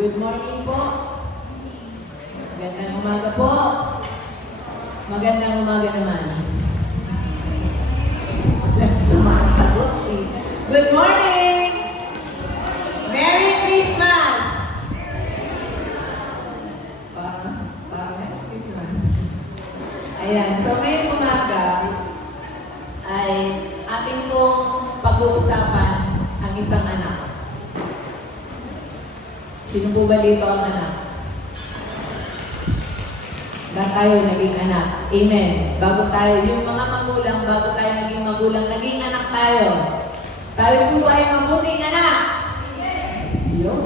Good morning po. Magandang umaga po. Magandang umaga naman. Sumasagot eh. Good morning! Merry Christmas! Merry Christmas. Ayan, so ngayong umaga ay ating pong pag-uusapan ang isang anak. Sino po ba dito ang anak? Lahat tayo naging anak. Amen. Bago tayo, yung mga magulang, bago tayo naging magulang, naging anak tayo. Tayo po ba ay mabuting anak? Yun.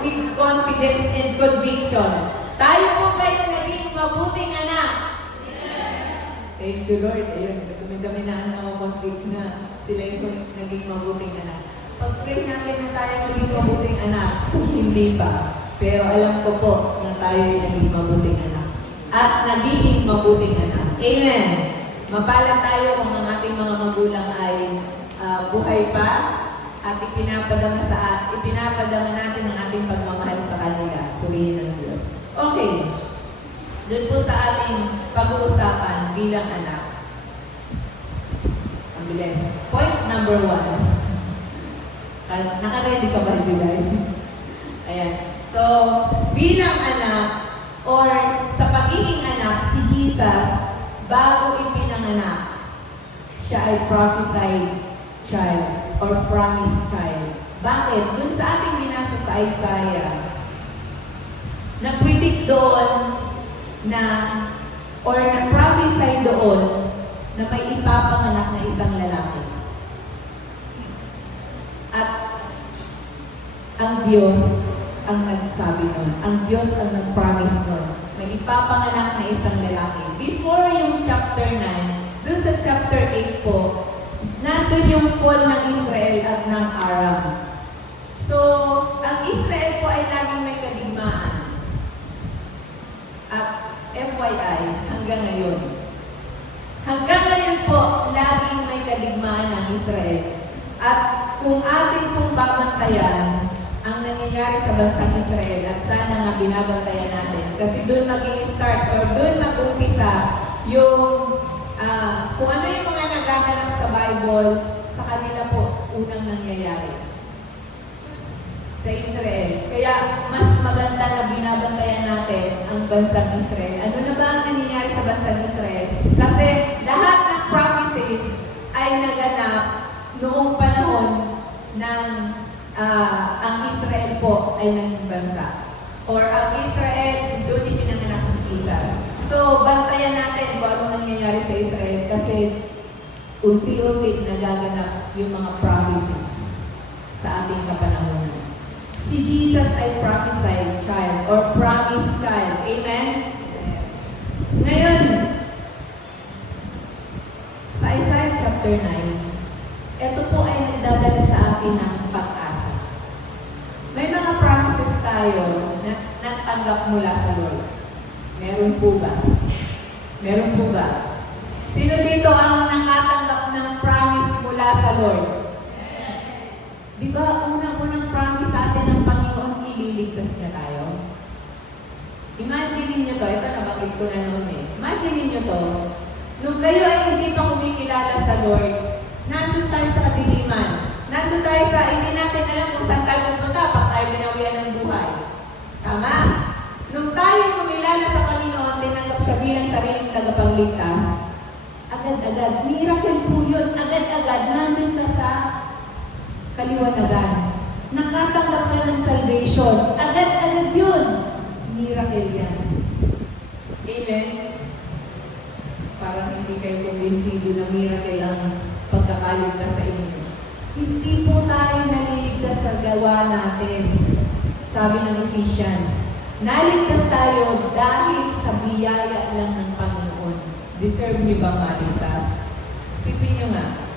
With confidence and conviction. Tayo po ba yung naging mabuting anak? Thank you, Lord. Ayun, kami na convict na sila yung naging mabuting anak. Pag-pray natin na tayo maging mabuting anak, hindi pa. Pero alam ko po na tayo ay naging mabuting anak. At nagiging mabuting anak. Amen! Mapalad tayo kung ang ating mga magulang ay buhay pa at ipinapadama natin ang ating pagmamahal sa kanila. Purihin ng Diyos. Okay. Doon po sa ating pag-uusapan bilang anak. Ang bilis. Point number 1. Naka-ready ka ba, July? Ayan. So, bilang anak, or sa pagiging anak, si Jesus, bago ipinanganak, siya ay prophesied child, or promised child. Bakit? Dun sa ating binasa sa Isaiah, na-predict doon na, or na-prophesy doon, na may ipapanganak na isang lalaki. At ang Diyos ang nagsabi nun. Ang Diyos ang nag-promise nun. May ipapanganak na isang lalaki. Before yung chapter 9, dun sa chapter 8 po, nandun yung fall ng Israel at ng Aram. So, ang Israel po ay laging may kadigmaan. At FYI, hanggang ngayon. Hanggang ngayon po, laging may kadigmaan ng Israel. At kung ating pong babantayan ang nangyayari sa bansang Israel at sana nga binabantayan natin kasi doon nag-i-start or doon nag-umpisa yung kung ano yung mga nagaganap sa Bible sa kanila po unang nangyayari sa Israel. Kaya mas maganda na binabantayan natin ang bansang Israel. Ano na ba ang nangyayari sa bansang Israel? Kasi lahat ng prophecies ay naganap noong panahon ng ang Israel po ay naging bansa. Or ang Israel, doon ipinanganak si Jesus. So, bantayan natin kung ano nangyayari sa Israel kasi unti-unti nagaganap yung mga prophecies sa ating kapanahonan. Si Jesus ay prophesied child or promised child. Amen? Ngayon, sa Isaiah chapter 9, ito po ay nagdadala sa akin ng pag-asa. May mga promises tayo na natanggap mula sa Lord. Meron po ba? Meron po ba? Sino dito ang nakatanggap ng promise mula sa Lord? Di ba, unang-unang promise sa atin ng Panginoon, ililigtas niya tayo? Imagine niyo to, ito nabanggit ko na noon eh. Imagine niyo to, nung kayo ay hindi pa kumikilala sa Lord, nandun tayo sa kadiliman. Nandun tayo sa, hindi natin alam kung saan tayo pupunta pag tayo binawian ng buhay. Tama? Nung tayo kumilala sa Panginoon, tinanggap siya bilang sariling tagapagligtas, agad-agad, miracle po yun, agad-agad, nandun ka sa kaliwanagan. Nakatanggap ka ng salvation, agad-agad yun. Miracle yan. Amen? Parang hindi kayo kumbinsido na miracle ang pagkakaligtas sa inyo. Hindi po tayo naliligtas sa gawa natin. Sabi ng Ephesians, naligtas tayo dahil sa biyaya lang ng Panginoon. Deserve niyo ba maligtas? Sipin niyo nga.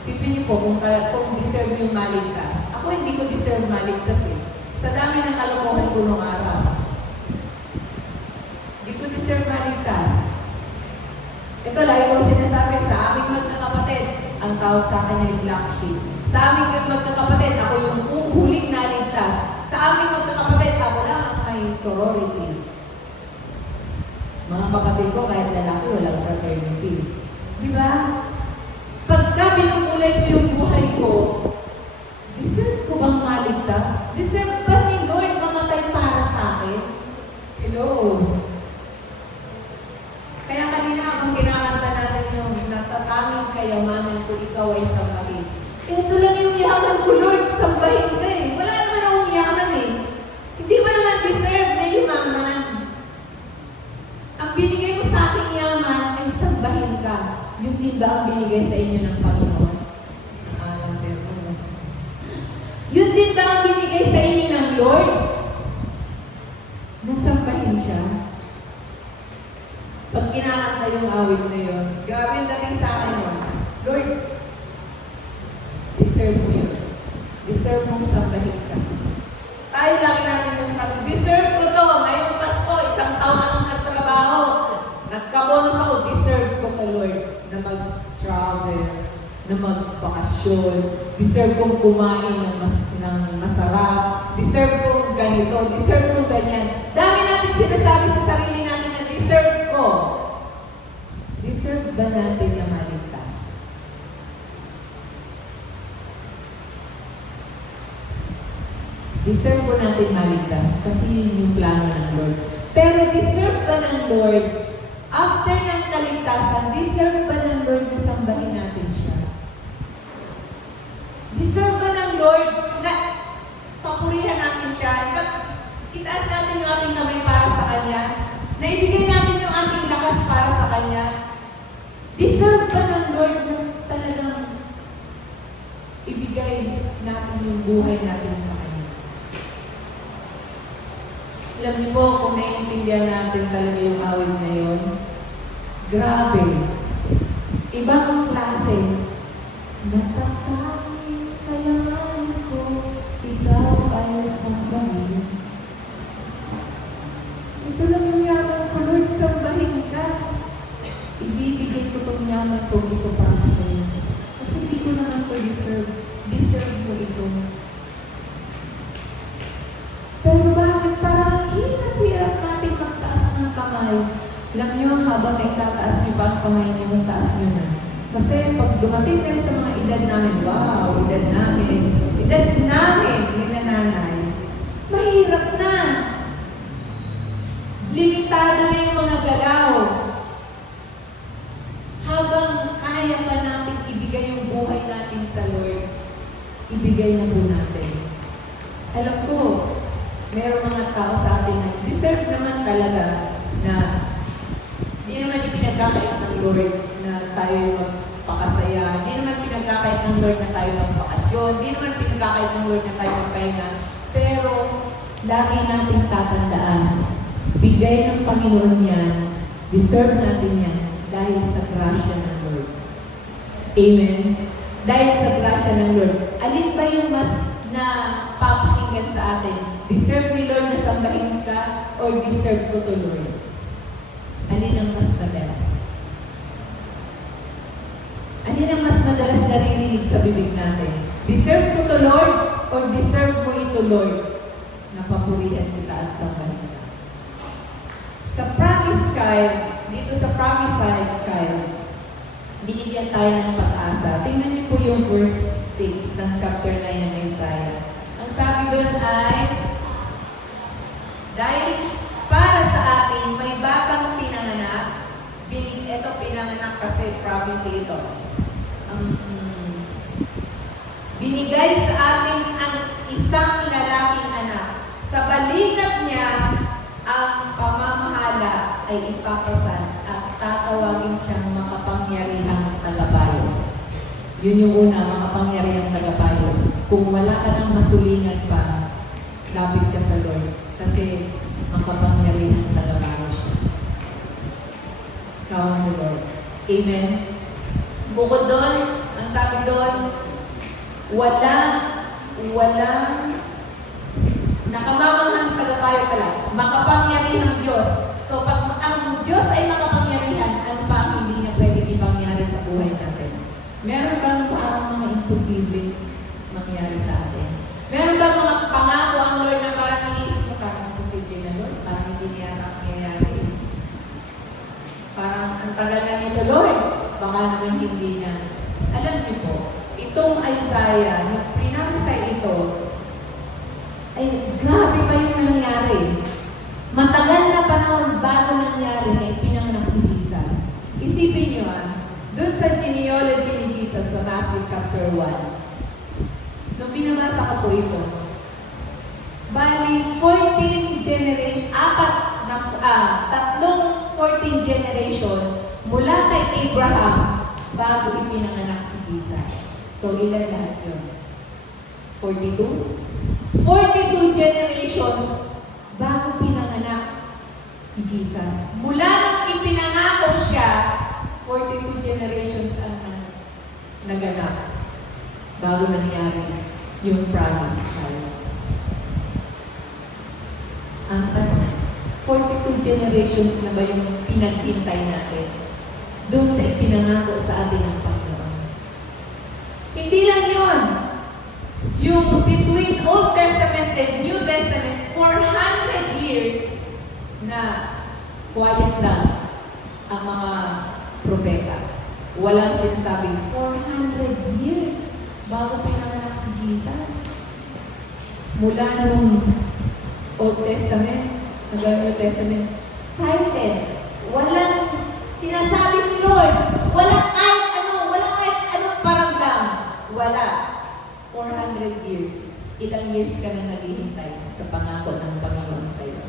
Sipin niyo po kung deserve niyo maligtas. Ako hindi ko deserve maligtas eh. Sa dami ng kalokohan ko nung araw. Hindi ko deserve maligtas. Ito, lagi ko sinasabi sa aming magkakapatid, ang tawag sa akin ay black sheep. Sa aming magkakapatid, ako yung sorority. Mga kapatid ko, kahit lalaki, walang fraternity. Di ba? Pagka binumulay ko yung buhay ko, deserve ko bang maligtas? Deserve ba ni Lord mamatay para sa akin? Hello? Kaya kanina akong kinakanta natin yung natatanging kayamanan ko, ikaw ay sambahin. Ito lang yung yaman ko, Lord, sambahin ka eh. Wala naman akong yaman eh. Hindi ko naman deserve na yumaman. Ang binigay mo sa aking yaman ay sambahin ka. Yun din ba ang binigay sa inyo ng Panginoon? Sir. Yun din ba ang binigay sa inyo ng Lord? Nasambahin siya. Pag kinakanta yung awit na yun, grabe yung dating sa akin yun. Lord, deserve mo yun. Deserve mong sambahin ka. Tayo lagi natin yung sabi, deserve ko to. Ngayong Pasko, isang taon akong nagtrabaho. Nagkabonus ako, deserve ko to, Lord, na mag-travel, na mag-bakasyon. Deserve kong kumain ng masarap. Deserve kong ganito. Deserve kong ganyan. Dami natin sinasabi sa sarili natin na deserve ko. Deserve ba natin na maligtas? Deserve po natin maligtas kasi yun yung plano ng Lord. Pero deserve ba ng Lord, after ng kaligtasan, deserve ba ng Lord na sambahin natin siya? Deserve ba ng Lord na papurihan natin siya? Itaas natin yung ating kamay para sa Kanya? Na ibigay natin yung ating lakas para sa Kanya? Deserve ba ng Lord na talagang ibigay natin yung buhay natin sa Kanya? Alam niyo po, kung naiintindihan natin talaga yung awit na yun, grabe. Ibang klase. Natatanging kayamanan ko, ikaw ay sambahin. Ito lang yung yaman ko, Lord, sambahin ka. Ibibigay ko itong yaman ko dito para sa iyo. Kasi hindi ko naman ko deserve. Deserve ko ito. Pero bakit parang hirap-hirap natin magtaas ng kamay? Alam niyo, habang nagtataas niyo pa ang kamay niyo, magtaas niyo na. Kasi pag dumating kayo sa mga edad namin, wow, edad namin nila nanay, mahirap na. Limitado na yung mga galaw. Habang kaya pa natin ibigay yung buhay natin sa Lord, ibigay na po natin. Alam ko, merong mga tao sa atin na deserve naman talaga na di naman ipinagkakait ng Lord na tayo magpakasaya. Di naman pinagkakait ng Lord na tayo magpakasyon. Di naman pinagkakait ng Lord na tayo magpahinga. Pero, lagi natin tatandaan, bigay ng Panginoon yan, deserve natin yan dahil sa grasya ng Lord. Amen? Dahil sa grasya ng Lord. Alin ba yung mas na papakinggan sa atin? Deserve ni Lord na sambahin ka or deserve ko to Lord? Alin ang mas madalas? Alin ang mas madalas naririnig sa bibig natin? Deserve ko to Lord or deserve mo ito Lord? Napapurihan kita at sambahin ka. Sa promised child, dito sa promised child, binigyan tayo ng pag-asa. Tingnan niyo po yung verse 6 ng chapter 9 ng Isaiah. Ang sabi doon ay, dahil para sa atin may batang pinanganak, ito pinanganak kasi prophecy ito. Binigay sa atin ang isang lalaking anak. Sa balikat niya, ang pamamahala ay ipapasan at tatawagin siyang makapangyarihang tagapayo. Yun yung una, makapangyarihang tagapayo. Kung wala ka nang masulingan pa, lapit ka sa Lord. Kasi makapangyarihang tagapayo siya. Kawang sa Lord. Amen? Bukod doon, ang sabi doon, walang nakamamanghang tagapayo pala, makapangyarihang Diyos. So, pag ang Diyos ay makapangyarihan, ano pa ang hindi niya pwedeng ipangyari sa buhay natin? Meron bang parang mga imposible mangyari sa atin? Meron bang mga pangako ang Lord na parang iniisip mo parang imposible na Lord? namin hindi na. Alam niyo po, itong Isaiah, nung prinamsay ito, ay grabe pa yung nangyari. Matagal na panahon bago nangyari na ipinanganak si Jesus. Isipin niyo doon sa genealogy ni Jesus sa Matthew chapter 1, nung binabasa ko po ito, bali 14 generation, tatlong 14 generation mula kay Abraham bago ipinanganak si Jesus. So, ilan lahat yun? 42? 42 generations bago pinanganak si Jesus. Mula nang ipinangako siya, 42 generations ang naganap bago nangyari yung promise child. Ang tanong, 42 generations na ba yung pinaghintay natin doon sa ipinangako sa atin ng Panginoon? Hindi lang yun. Yung between Old Testament and New Testament, 400 years na quiet lang ang mga propeta. Walang sinasabing 400 years bago pinanganak si Jesus. Mula nung Old Testament hanggang New Testament, silent. Walang sinasabi si Lord. Walang kahit anong paramdam. Wala. 400 years. Ilang years ka na naghihintay sa pangako ng Panginoon sa iyo?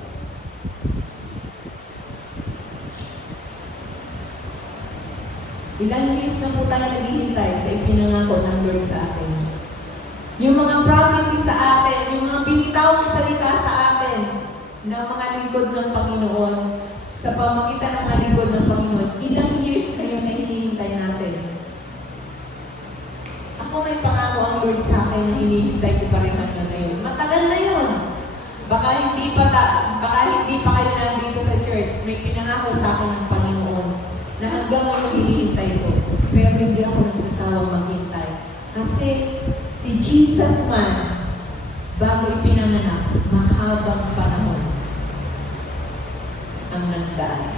Ilang years na po tayo naghihintay sa ipinangako ng Lord sa atin? Yung mga prophecy sa atin, yung mga binitawang salita sa atin ng mga lingkod ng Panginoon, sa pamagitan ng mga lingkod ng Panginoon, ilang years kayo na hinihintay natin? Ako may pangako ang Lord sa akin na hinihintay ko pa rin hanggang ngayon. Matagal na yun. Baka hindi pa kayo nandito sa church, may pinangako sa akin ng Panginoon na hanggang ngayon hinihintay ko. Pero hindi ako nagsasawang maghintay. Kasi si Jesus man, bago ipinanganak, mahabang panahon ang nagdaan.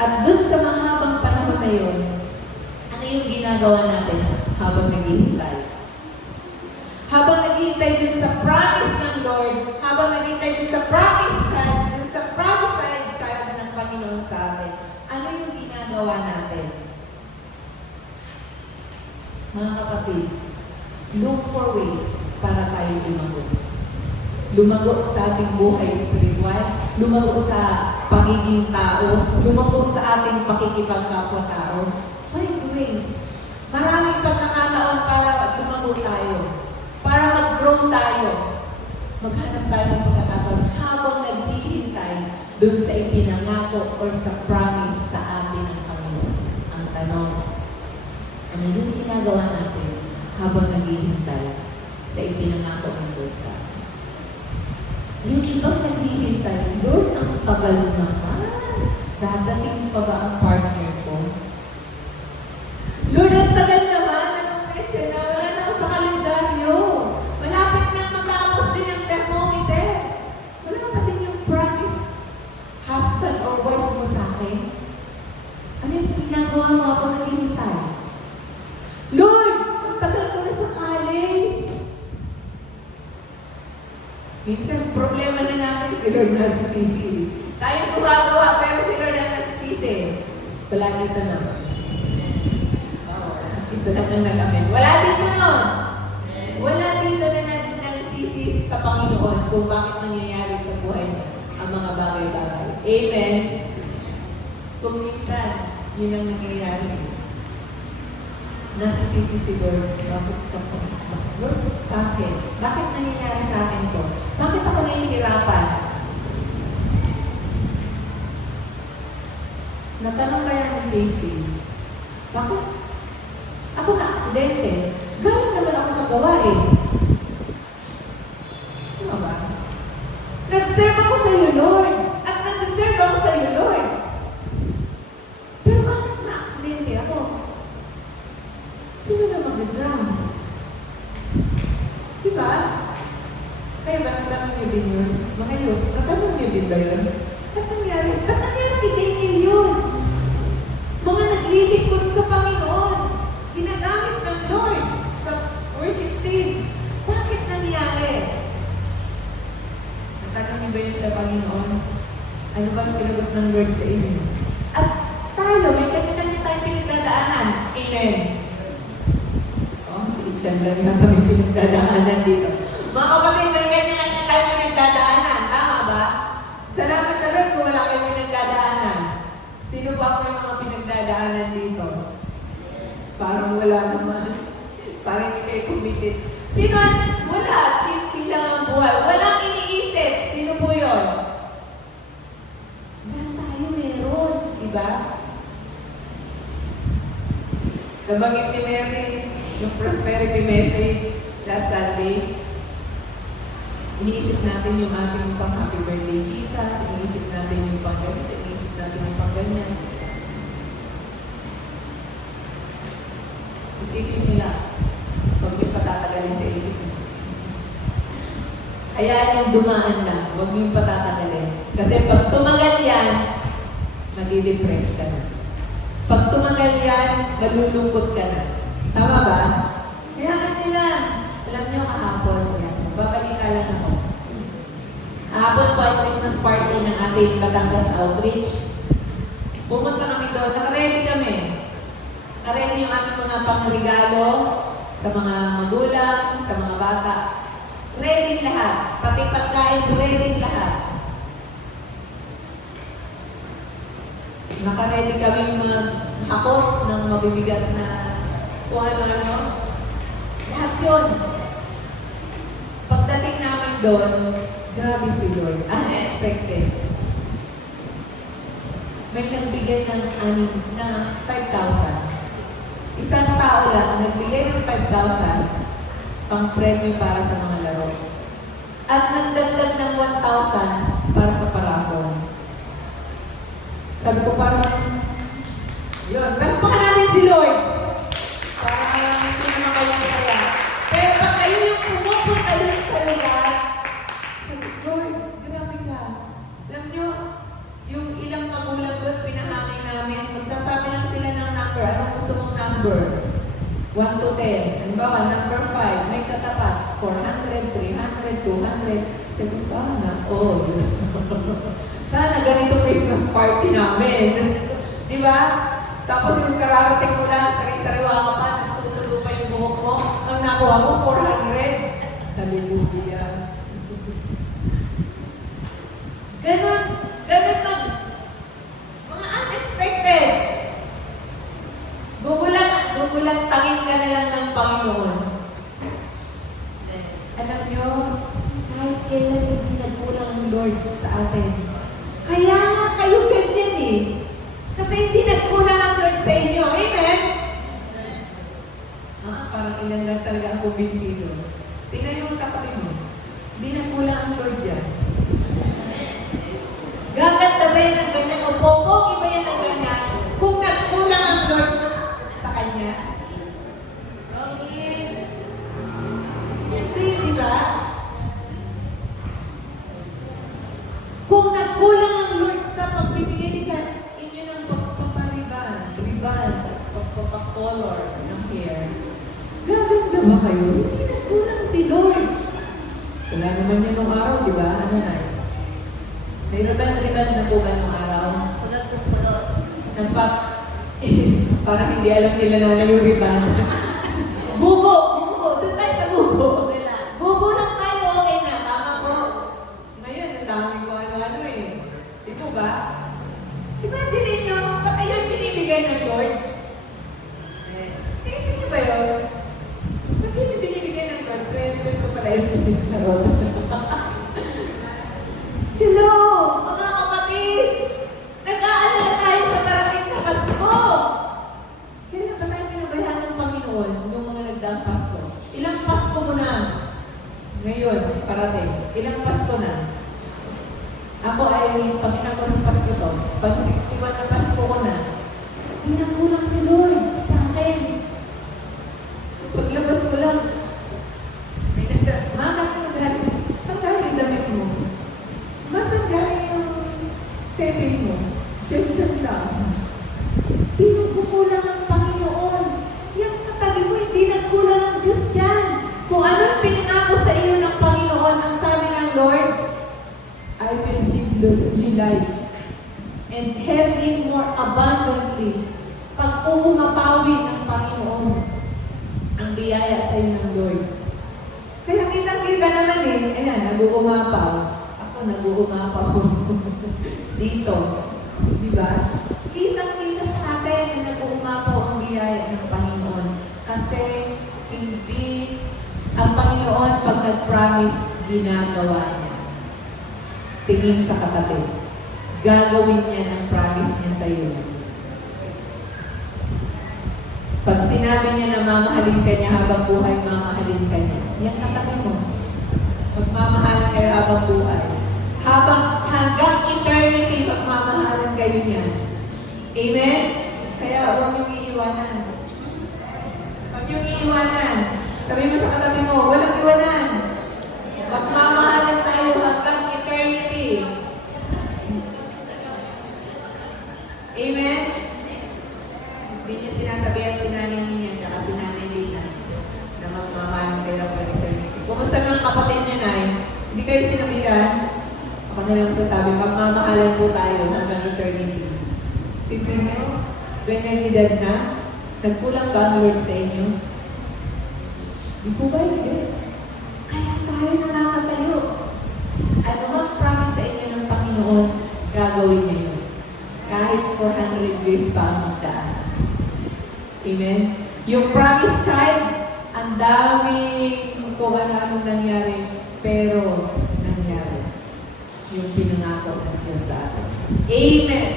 At dun sa mahabang panahon na yun, ano yung ginagawa natin habang naghihintay? Habang naghihintay dun sa promise ng Lord, habang naghihintay dun sa promise child ng Panginoon sa atin, ano yung ginagawa natin? Mga kapatid, look for ways para tayo lumago. Lumago sa ating buhay spiritual, lumago sa pagiging tao, lumago sa ating pakikipagkapwa-tao. Find ways. Maraming pagkakataon para lumago tayo, para mag-grow tayo. Maghanap tayo ng pagkakataon habang naghihintay dun sa ipinangako or sa promise sa atin ng Panginoon. Ang tanong, ano yung ginagawa natin habang naghihintay sa ipinangako ng Lord sa atin? Yung ibang naghihintay, Lord, ang tagal naman. Dadating pa ba ang partner ko? Lord, ang tagal naman. Anong petsa na? Wala na ako sa kalendaryo. Malapit nang matapos din ang thermometer. Wala pa din yung promise husband or wife mo sa akin. Ano yung ginagawa mo ako naghihintay? Lord, ang tagal ko na sa college. Minsan, problema na natin si Lord nasisisi. Tayo gumagawa, pero si Lord ang nasisisi. Wala dito na. Isa lang ang nagamit. Wala dito na. Wala dito na nagsisisi sa Panginoon kung bakit nangyayari sa buhay ang mga bagay-bagay. Amen? Kung minsan, yun ang nangyayari. Nasisisi si Lord. Lord, bakit? Bakit nangyayari sa akin to? Bakit ako nahihirapan? Natanong kaya ni Daisy, bakit? Ako na-aksidente. Galing naman ako sa gawain. Ano ba? Nag-serve ako sa iyo, Lord. At nagsiserve ako sa iyo, Lord. Pero bakit na-aksidente ako? Sino na mag-drums? Diba? Kaya ba natanong niyo din yun? Mga youth, natanong niyo din ba yun? Ba't nangyari? Ba't nangyari kay Daniel yun? Mga naglilingkod sa bang sinagot ng Lord sa inyo? At tayo, may kanya-kanya tayong pinagdadaanan. Amen. Oh, si Ichan lang yung kami pinagdadaanan dito. Mga kapatid, may kanya-kanya tayong pinagdadaanan. Tama ba? Salamat sa Lord kung wala kayong pinagdadaanan. Sino ba ako yung mga pinagdadaanan dito? Parang wala naman. Parang hindi kayo committed. Sino? Wala. Chill lang ang buhay. Walang iniisip. Sino po yun? Wala tayo meron. Diba? Nabanggit ni Mary yung prosperity message last Sunday. Iniisip natin yung ating pang happy birthday Jesus. Iniisip natin yung pang ganito. Iniisip natin yung pang ganyan. Isipin nila, huwag yung patatagalin sa isip mo. Hayaan yung dumaan lang, huwag yung patatagalin. Kasi pag tumagal yan, madidepress ka na. Pag tumagal yan, malulungkot ka na. Tama ba? Hayaan nyo na. Alam nyo kahapon, yan. Babalita lang ako. Kahapon po ay Christmas party ng ating Batangas Outreach. Pumunta kami doon, nakaready kami. Ready yung aming mga pangregalo sa mga magulang, sa mga bata. Ready lahat. Pati pagkain, ready lahat. Naka-ready kami maghakot ng mabibigat na kung ano-ano. Lahat yun. Pagdating namin doon, grabe si Lord. Unexpected. May nagbigay ng 5,000. Isang tao lang nagbigay ng 5,000 pang premyo para sa mga laro. At nagdagdag ng 1,000 para sa paraffol. Sabi ko parang, yun, palakpakan natin si Lord. Parang hindi naman kayo saya. Pero pag kayo yung pumupunta dun sa lugar, sabi, Lord, grabe ka. Alam nyo, yung ilang magulang doon, pinahangin namin, magsasabi lang sila ng number. Anong gusto mong number? 1 to 10. Halimbawa, number 5, may katapat. 400, 300, 200. Sabi, sana all. Sana ganito Christmas party namin. Di ba? Tapos yung kararating mo lang, sari-sariwa ka pa, nagtutulo pa yung buhok mo. Ang nakuha mo, 400. Hallelujah. Ganon mga unexpected. Gugulantangin ka na lang ng Panginoon. Alam nyo, kahit kailan hindi nagkulang ang Lord sa atin. Kaya nga kayo ganyan eh. Kasi hindi nagkulang ang Lord sa inyo. Amen? Parang ilan lang talaga ang kumbinsido. Tingnan yung katabi mo. Hindi nagkulang ang Lord dyan. Gaganda ba yan ng ganyan? O popogi ba yan ng ganyan? Kung nagkulang ang Lord sa Kanya? Hindi, di ba? Kung nagkulang ang Lord sa pagbibigay sa inyo ng pagpapariban, pagpapakolor ng hair, gaganda ba kayo? Hindi nagkulang si Lord. Wala naman yan nung araw, di ba? Ano na? May riban na po ba nung araw? Parang hindi alam nila na yung riban. Gugo! Doon tayo sa gugo. Gugo lang tayo, okay na. Tama po. Ngayon, ang dami ko ano-ano eh. Di po ba? Imagine ninyo, ba't ayun binibigay ng Lord? Naisip niyo ba yun? Ba't yun binibigay ng Lord? Pwede ko pala yun sa road. Hello, mga kapatid! Nag-aalala tayo sa parating na Pasko! Kailan ba tayo pinabayaan ng Panginoon nung mga nagdaang Pasko? Ilang Pasko mo na? Ngayon, parating. Ilang Pasko na? Ako ay, pag ko ng Pasko to, pag 61 na Pasko ko na, hindi na kulang si Lord sa akin. Paglabas ko lang, Mama, saan galing damit mo? Masan galing yung stepping mo? Diyan lang. Di nagkukulang ang Panginoon. Yung katabi mo, hindi nagkulang ang Diyos dyan. Kung ano ang pinangako sa iyo ng Panginoon, ang sabi ng Lord, I will give you life nag-uumapaw. Ako nag-uumapaw dito. Di ba? Kitang-kita sa atin na nag-uumapaw ang biyaya ng Panginoon. Kasi hindi ang Panginoon pag nag-promise, ginagawa niya. Tingin sa katabi. Gagawin niya ang promise niya sa iyo. Pag sinabi niya na mamahalin ka niya habang buhay, mamahalin ka niya. Yan katabi mo. Magmamahalan kayo habang buhay. Hanggang eternity, magmamahalan kayo niya. Amen? Kaya huwag niyong iiwanan. Huwag niyong iiwanan. Sabi mo sa katabi mo, walang iwanan. Magmamahalan tayo hanggang eternity. Amen? Hindi niya sinasabihan si Nanay Nina at si Nanay Lina na magmamahalan kayo hanggang eternity. Kumusta mga kapatid niyo, Nay? Hindi kayo sinabihan? Ako na lang masasabi, magmamahalan po tayo hanggang eternity. Simple niyo, ganyan edad na, nagkulang ba ang Lord sa inyo? Di po ba hindi? Kaya tayo nakakatayo. Ano mang promise sa inyo ng Panginoon, gagawin niya yun. Kahit 400 years pa ang magdaan. Amen? Yung promise child, ang daming kung ano-anong nangyari, pero nangyari. Yung pinangako ng Diyos sa atin. Amen!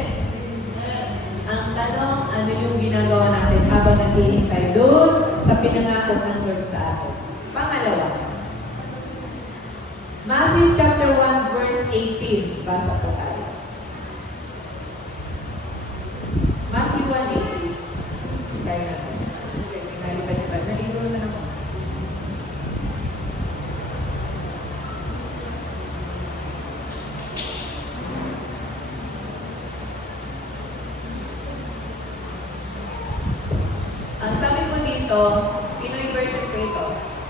Ang tanong, ano yung ginagawa natin habang naghihintay doon sa pinangako ng Lord sa atin? Pangalawa, Matthew chapter 1 verse 18. Basa po tayo. Matthew 1:18. Isaya natin. Okay, pinalipad-lipad. Naligo naman ako. Ang sabi ko dito, Pinoy version ko ito.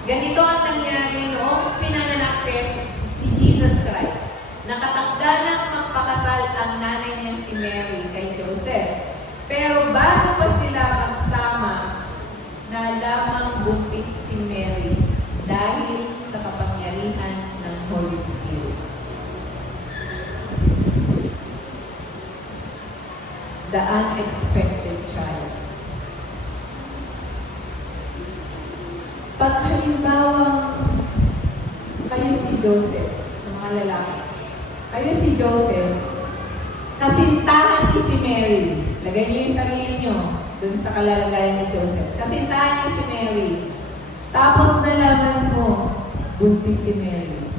Ganito ang nangyari noong pinanganak si Jesus Christ. Nakatakda ng magpakasal ang nanay niya si Mary kay Joseph. Pero bago pa sila magsama, nalamang buntis si Mary dahil sa kapangyarihan ng Holy Spirit. The unexpected child. Pag halimbawa, kayo si Joseph, sa mga lalaki, kayo si Joseph, kasintahan niyo si Mary. Lagay niyo yung sarili niyo dun sa kalalagayan ni Joseph. Kasintahan niyo si Mary. Tapos nalaman mo, buntis si Mary.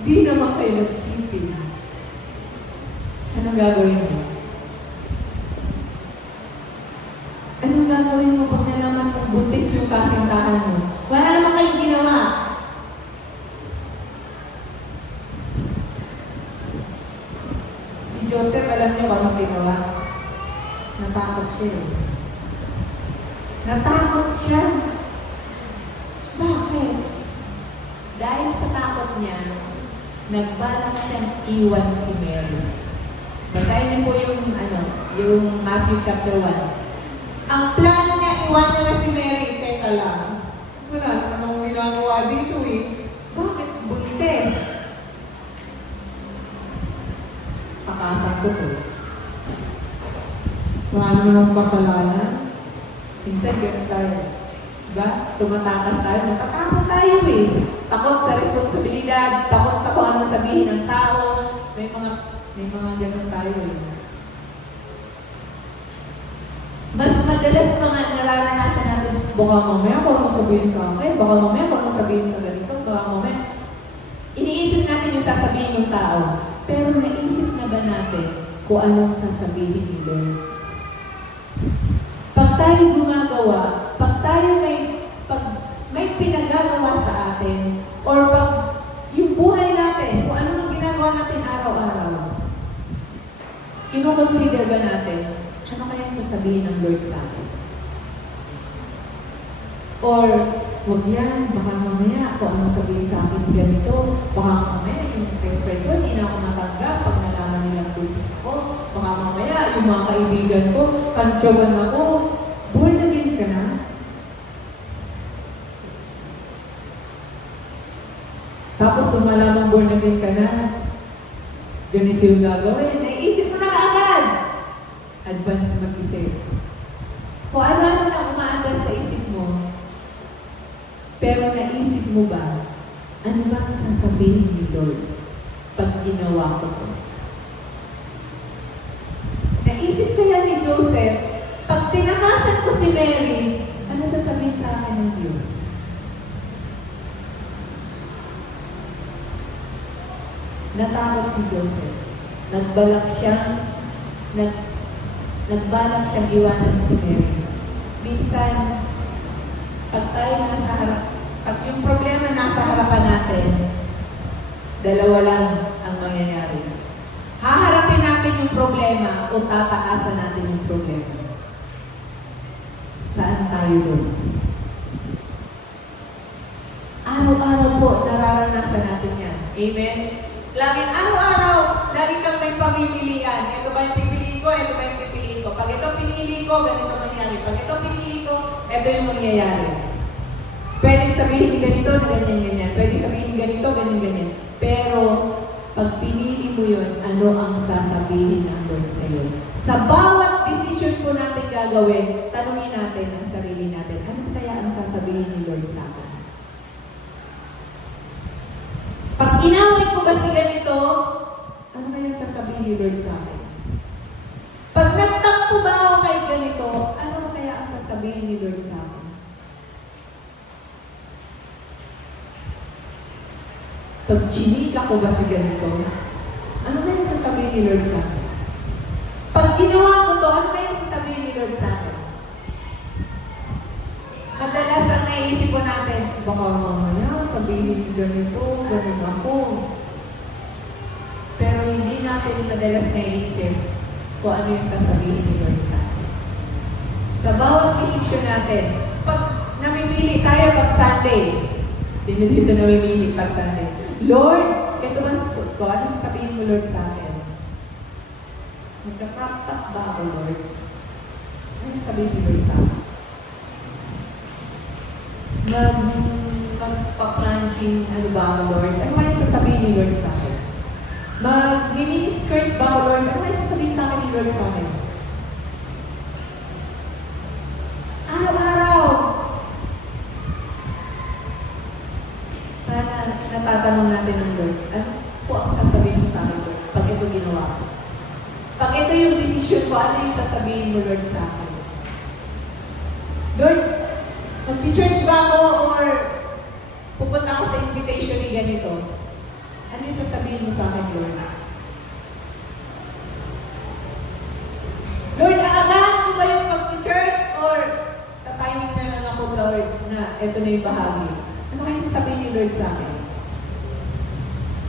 Di naman kayo nagsipin. Anong gagawin mo? Anong gagawin mo pag nalaman mong buntis yung kasintahan mo? Wala naman kayong ginawa. Si Joseph, alam niyo ba anong ginawa? Natakot siya. Natakot siya. Bakit? Dahil sa takot niya, nagbalak siyang iwan si Mary. Basahin niyo po yung Matthew chapter 1. Ang plano niya, iwanan na si Mary. Teka lang. Wala namang ginagawa dito eh. Bakit buntis? Pakasan ko po. Wala namang kasalanan. Minsan ganun tayo. Diba? Tumatakas tayo. Natatakot tayo eh. Takot sa responsibilidad. Takot sa kung ano sabihin ng tao. May mga ganun tayo eh. Mas madalas mga nararanasan natin, baka mamaya kung ano sabihin sa akin, baka mamaya kung ano sabihin sa ganito, baka mamaya. Iniisip natin yung sasabihin ng tao. Pero naisip na ba natin kung anong sasabihin ni Lord? Pag tayo gumagawa, pag may pinagagawa sa atin, or pag yung buhay natin, kung ano ang ginagawa natin araw-araw, kino-consider ba natin, ano kaya sasabihin ng Lord sa akin? Or, huwag yan, baka mamaya kung ano sabihin sa akin ganito, baka mamaya yung best friend ko, hindi na ako matanggap pag nalaman nilang buntis ako, baka mamaya yung mga kaibigan ko, kantsawan ako, born again ka na? gusto malamang born again ka na, ganito yung gagawin. Naisip mo na kaagad. Advance mag-isip. Kung ano na umaandar sa isip mo, pero naisip mo ba, ano ba ang sasabihin ni Lord pag ginawa ko to? Naisip kaya ni Joseph, pag tinakasan ko si Mary, ano sasabihin sa akin ng Diyos? Natakot si Joseph. Nagbalak siyang iwanan si Mary. Minsan, pag tayo nasa harap, pag yung problema nasa harapan natin, dalawa lang ang mangyayari. Haharapin natin yung problema o tatakasan natin yung problema. Saan tayo doon? Araw-araw po, nararanasan natin yan. Amen? Laging araw-araw, lagi kang may pamimilian. Ito ba yung pipiliin ko? Ito ba yung pipiliin ko? Pag ito pinili ko, ganito mangyayari. Pag ito pinili ko, ito yung mangyayari. Pwedeng sabihin ni ganito na ganyan-ganyan. Pwedeng sabihin ni ganito, ganyan-ganyan. Pero, pag pinili mo yun, ano ang sasabihin ng Lord sa iyo? Sa bawat desisyon po natin gagawin, tanungin natin ang sarili natin, ano kaya ang sasabihin ni Lord sa akin? Pag inaway ko ba si ganito, ano kaya sasabihin ni Lord sa akin? Pag nagtakpo ba ako kay ganito, ano kaya ang sasabihin ni Lord sa akin? Pag chinika ko ba si ganito, ano kaya sasabihin ni Lord sa akin? Pag ginawa ko to, ano kaya sasabihin ni Lord sa akin? Madalas ang naisip po natin, baka mamaya sabihin ni ganito, ganun ako. Pero hindi natin madalas naisip kung ano yung sasabihin ni Lord sa atin. Sa bawat desisyon natin, pag namimili tayo pag Sunday, sino dito namimili pag Sunday? Lord, ito ba suot ko? Ano sasabihin mo, Lord, sa akin? Magka-crop top ba ako, Lord? Ano sasabihin mo, Lord, sa akin? Magpa-plunging, ano ba ako, Lord? Ano kaya sasabihin ni Lord sa akin? Mag-mini-skirt ba ako, Lord? Ano kaya sasabihin sa akin ni Lord sa akin? Araw-araw! Sana natatanong natin ng Lord, ano po ang sasabihin mo sa akin, Lord, pag ito ginawa ko? Pag ito yung desisyon ko, ano yung sasabihin mo, Lord, sa akin? Lord, mag-church ba ako or pupunta ako sa invitation ni ganito? Ano yung sasabihin mo sa akin, Lord? Lord, aagahan ko ba yung mag-church or tataynik na lang ako, Lord, na ito na yung bahagi? Ano kaya sasabihin ni Lord sa akin?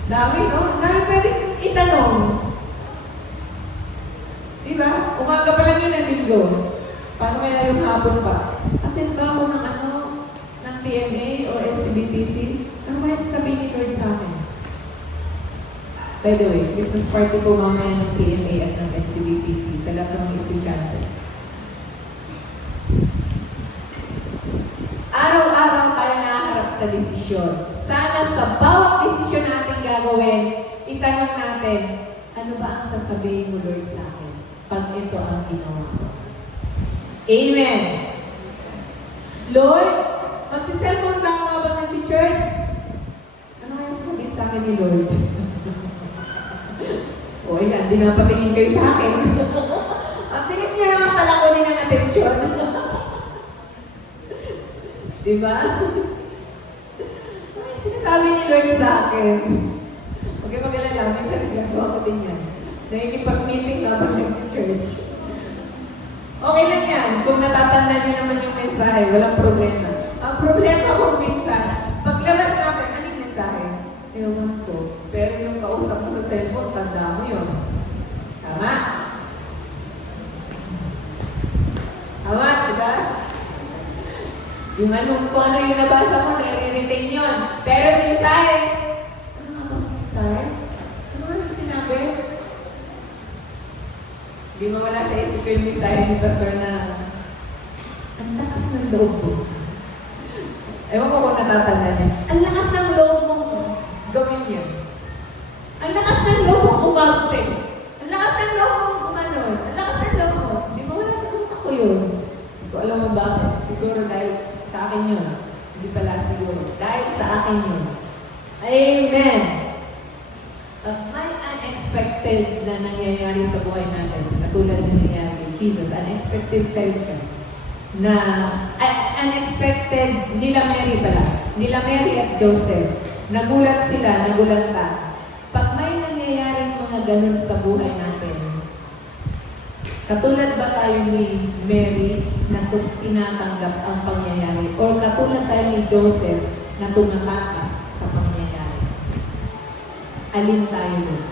Dami, no? Dami pwedeng itanong. Diba? Umaga pa lang yun ang linggo. Paano kaya yung hapon pa? Attend ba ako ng ng TMA o NCBTC? Ano kaya sasabihin ni Lord sa akin? By the way, Christmas party po mamaya ng TMA at ng NCBTC sa lahat ng isigante. Araw-araw tayo naharap sa desisyon. Sana sa bawat desisyon natin gagawin, itanong natin, ano ba ang sasabihin mo, Lord, sa akin pag ito ang ginawa ko? Amen! Lord, magsiselfone ba ako habang nag-church? Ano kaya sasabihin sa akin ni Lord? O yan, di na patingin kayo sa akin. Ang bilis niya naman pala kunin ng atensyon. Diba? Ano yung sinasabi ni Lord sa akin? Huwag kayo mag-alala, minsan nagagawa ko din yan. Nakikipag-meeting habang nag-church. Okay lang yan. Kung natatandaan niyo naman yung mensahe, walang problema. Ang problema kung minsan, paglabas natin, anong mensahe? Ewan ko. Pero yung kausap mo sa cellphone, tanda mo yun. Tama? Tama, diba? Yung kung ano yung nabasa mo, nare-retain yun. Pero yung mensahe, ano nga ba yung mensahe? Ano nga yung sinabi? Hindi mawala sa isip ko yung mensahe ni Pastor na ang lakas ng loob mo. Ewan ko kung natatanda niya. Ang lakas ng loob mo gawin niya. Ang lakas ng loob mong umabsent. Ang lakas ng loob mong umanon. Ang lakas ng loob mo. Di ba wala sa utak ko yun? Hindi ko alam mo bakit. Siguro dahil sa akin yun. Hindi pala siguro. Dahil sa akin yun. Amen. May unexpected na nangyayari sa buhay natin. Katulad na nangyayari kay Jesus. Unexpected child siya. Na, unexpected, nila Mary pala. Nila Mary at Joseph. Nagulat sila, nagulanta. Pag may nangyayaring mga ganun sa buhay natin, katulad ba tayo ni Mary na tinatanggap ang pangyayari? O katulad tayo ni Joseph na tumatakas sa pangyayari? Alin tayo nun?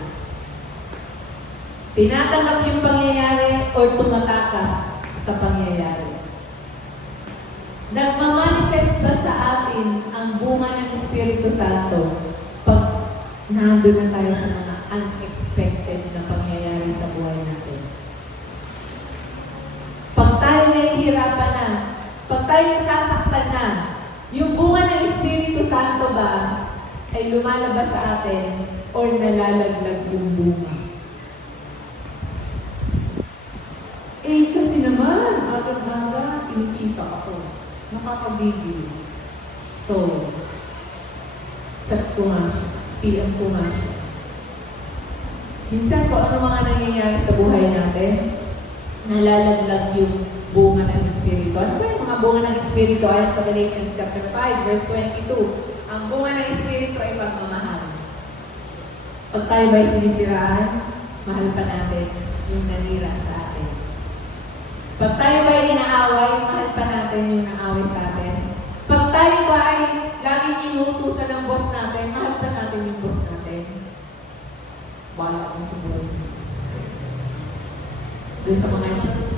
Tinatanggap yung pangyayari o tumatakas sa pangyayari? Nagmamanifest ba sa atin ang bunga ng Espiritu Santo pag nandun na tayo sa mga unexpected na pangyayari sa buhay natin? Pag tayo nahihirapan na, pag tayo nasasaktan na, yung bunga ng Espiritu Santo ba ay lumalabas sa atin o nalalaglag yung bunga? Kasi naman, agad-agad, chinichika ako. Nakakabigil. So, chat ko nga siya. PM ko nga siya. Minsan kung ano mga nangyayari sa buhay natin, nalalaglag yung bunga ng Espiritu. Ano ba yung mga bunga ng Espiritu? Ayon sa Galatians chapter 5, verse 22. Ang bunga ng Espiritu ay pagmamahal. Pag tayo ba'y sinisiraan, mahal pa natin yung nanira sa atin. Pag tayo ba'y inaaway, mahal pa natin yung naaway sa atin. Pag tayo ba'y laging inuutusan ng boss natin, mahal pa natin yung boss natin. Wala akong siguro.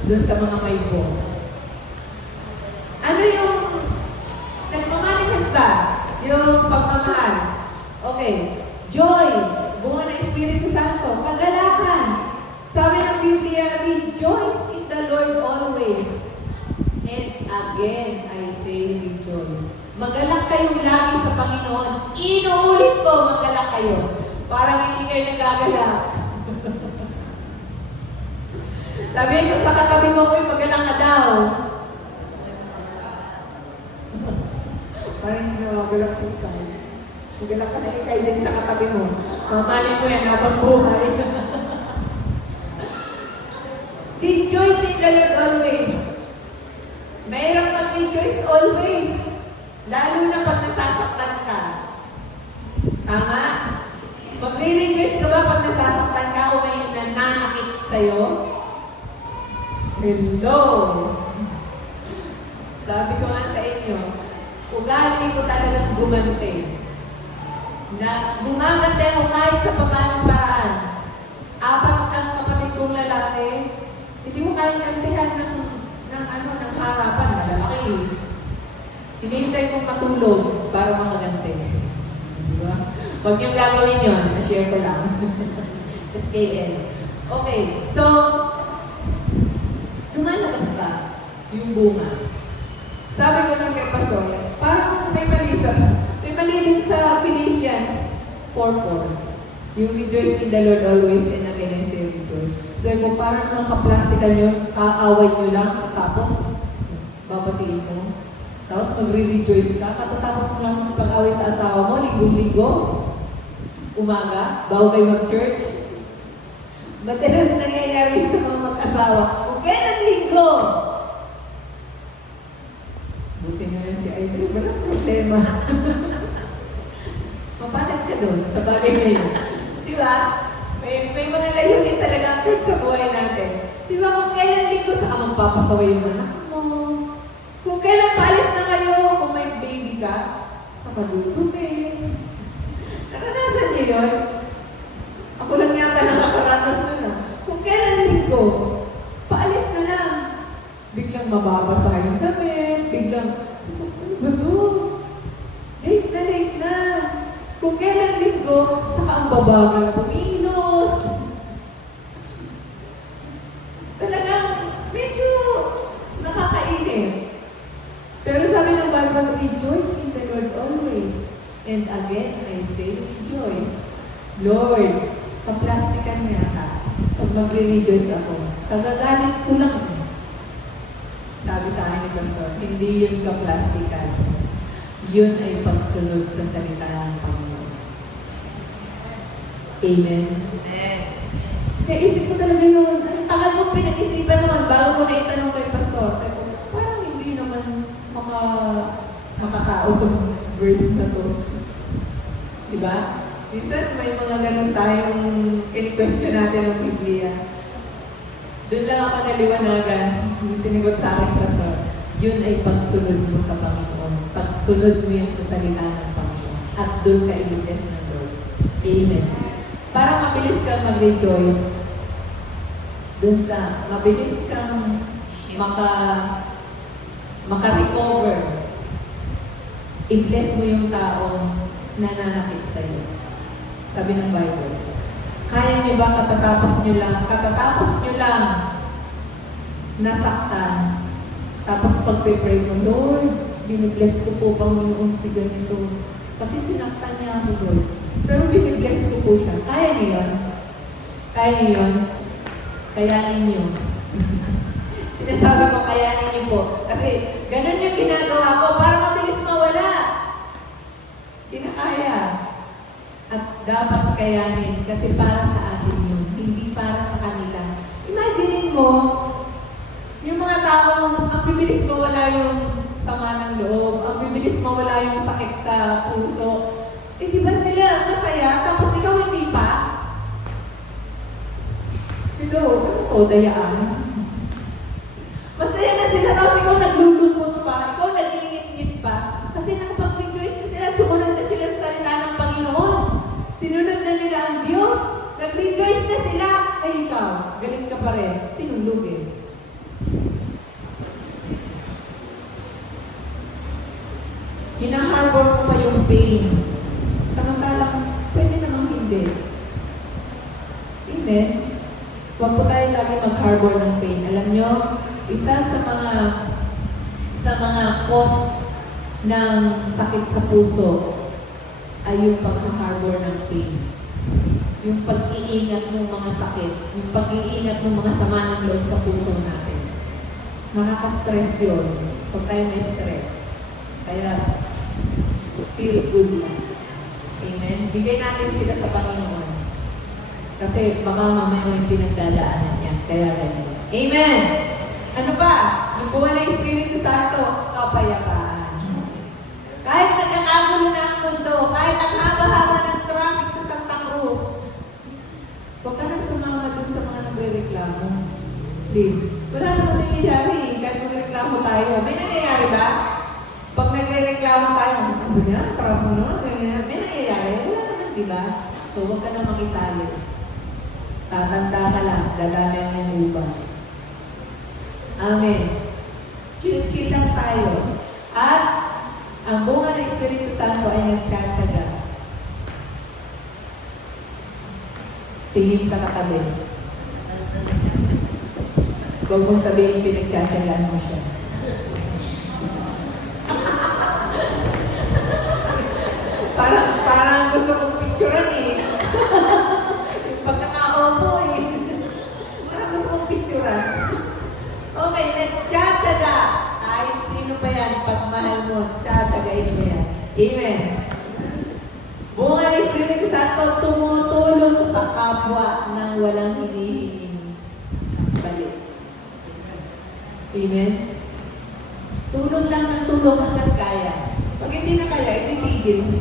Doon sa mga may boss. Ano yung nagmamanifest ba? Yung pagmamahal. Okay. Joy. Bunga ng Espiritu Santo. Kagalakan. Sabi ng Biblia, rejoice in the Lord always. And again, I say rejoice. Magalak kayong lagi sa Panginoon. Inuulit ko, magalak kayo. Parang hindi kayo nagagalak. Sabihin ko sa katabi mo, magalak ka daw. Parang hindi nagagalak sa ikay. Magalak ka na ikay din sa katabi mo. Mamalin ko yan, habang buhay. Rejoice in the Lord always. Mayroong mag-rejoice always. Lalo na pag nasasaktan ka. Tama? Magre-rejoice ka ba pag nasasaktan ka o may nananakit sa'yo? Hello! Sabi ko nga sa inyo, ugali ko talagang gumante. Na gumagante ako kahit sa pamanong paraan. 4 ang kapatid kong lalaki, hindi mo kaya kantihan ng harapan, malalaki. Hinihintay kong matulog para makagante. Diba? Huwag niyong gagawin yun, na-share ko lang. SKL. Okay, so, lumalabas ba yung bunga? Sabi ko ng kay Pastor, parang may mali din sa Philippians 4:4. Yung rejoice in the Lord always, and again I say rejoice. So, kung parang mga ka-plastical nyo, kaaway nyo lang, tapos, babatiin mo. Tapos, magre-rejoice ka. Katatapos mo lang pag-away sa asawa mo, linggo-linggo, umaga, bago kayo mag-church. Madalas nangyayari sa mga mag-asawa, kung kailan linggo, buti na rin si Aydre, walang problema. Mapalat ka doon sa bagay ngayon. Di ba? May mga layunin talaga ang sa buhay natin. Di ba kung kailan linggo, saka magpapasaway yung anak mo. Kung kailan paalis na kayo, kung may baby ka, saka dudumi. Naranasan niyo yun? Ako lang yata nakakaranas na. Kung kailan linggo, paalis na lang. Biglang mababasa yung damit, biglang, ano? Late na. Kung kailan linggo, saka ang babagal kumilos. Talagang medyo nakakainit. Pero sabi ng Bible, rejoice in the Lord always. And again, I say, rejoice. Lord, kaplastikan niya ka. Pag magre-rejoice ako, kagagalit ko lang. Sabi sa akin ni Pastor, hindi yun kaplastikan. Yun ay pagsunod sa salita ng Panginoon. Amen? Amen. Naisip ko talaga yun. Ang tagal mo pinag-isipan naman bago ko na itanong kay Pastor. Sabi ko, parang hindi naman makatao yung verse na to. Diba? Minsan may mga ganun tayong in-question natin ng Biblia. Doon lang ako naliwanagan. Sinigot sa akin, Pastor. Yun ay pagsunod mo sa Panginoon. Pagsunod mo yun sa salita ng Panginoon. At doon ka i-bless ng Lord. Amen. Para mabilis kang mag-rejoice. Doon sa mabilis kang maka-recover. I-bless mo yung taong nananakit sa iyo. Sabi ng Bible. Kaya niyo ba katatapos niyo lang nasaktan. Tapos pagpe-pray mo, Lord, binibless ko po Panginoon si ganito. Kasi sinaktan niya ako, Lord. Pero binibless ko po siya. Kaya niyo yun? Kaya niyo yun? Kayanin niyo. Sinasabi ko, kayanin niyo po. Kasi ganun yung ginagawa ko para mabilis mawala. Kinakaya. At dapat kayanin kasi para sa atin yun, hindi para sa kanila. Imagine mo, yung mga taong ang bibilis mawala yung sama ng loob, ang bibilis mawala yung sakit sa puso. Eh di ba sila masaya, tapos ikaw hindi pa? Hello, ano dayaan? Masaya na sila, tapos ikaw naglulungkot pa, ikaw nag-iingit pa. Kasi nakapag-rejoice na sila, sumunod na sila sa salita ng Panginoon. Sinunod na nila ang Diyos. Nag-rejoice na sila. Ay ikaw, galit ka pa rin. Sinong lugi? Hinaharbor mo pa yung pain. Samantalang, pwede namang hindi. Amen? Huwag po tayo lagi mag-harbor ng pain. Alam nyo, isa sa mga cause ng sakit sa puso ay yung pag-harbor ng pain. Yung pag-iingat ng mga sakit, yung pag-iingat ng mga sama ng loob sa puso natin. Nakaka-stress yun. Huwag tayo may stress. Kaya, feel good lang. Amen? Bigay natin sila sa Panginoon. Kasi baka mamaya may pinagdadaanan niya. Kaya ganyan. Amen! Ano pa? Yung buwan ng Espiritu Santo, kapayapaan. Kahit nagkakagulo na ang mundo, kahit ang haba-haba ng traffic sa Santa Cruz, huwag ka nang sumama dun sa mga nagre-reklamo. Please. Wala naman nangyayari. Kahit magreklamo tayo. May nangyayari ba? Pag nagre-reklamo tayo, ano yan? Trap mo no? May nangyayari. Wala naman, di ba? So, huwag ka nang makisali. Tatanda ka lang. Dadami ang yung uban. Amen. Chill-chill lang tayo. At ang bunga ng Espiritu Santo ay nagtsatsaga. Tingin sa katabi. Huwag mong sabihin pinagtsatsagaan mo siya. Parang gusto kong picturean eh. Yung pagkakaupo eh. Parang gusto kong picturean. Okay, nagtsatsaga. Kahit sino pa yan, pagmahal mo, tsatsagain mo yan. Amen. Bunga ng Espiritu Santo, tumutulong sa kapwa ng walang hinihinging balik. Amen? Tulong lang ng tulong hanggang kaya. Pag hindi na kaya, ititigil mo.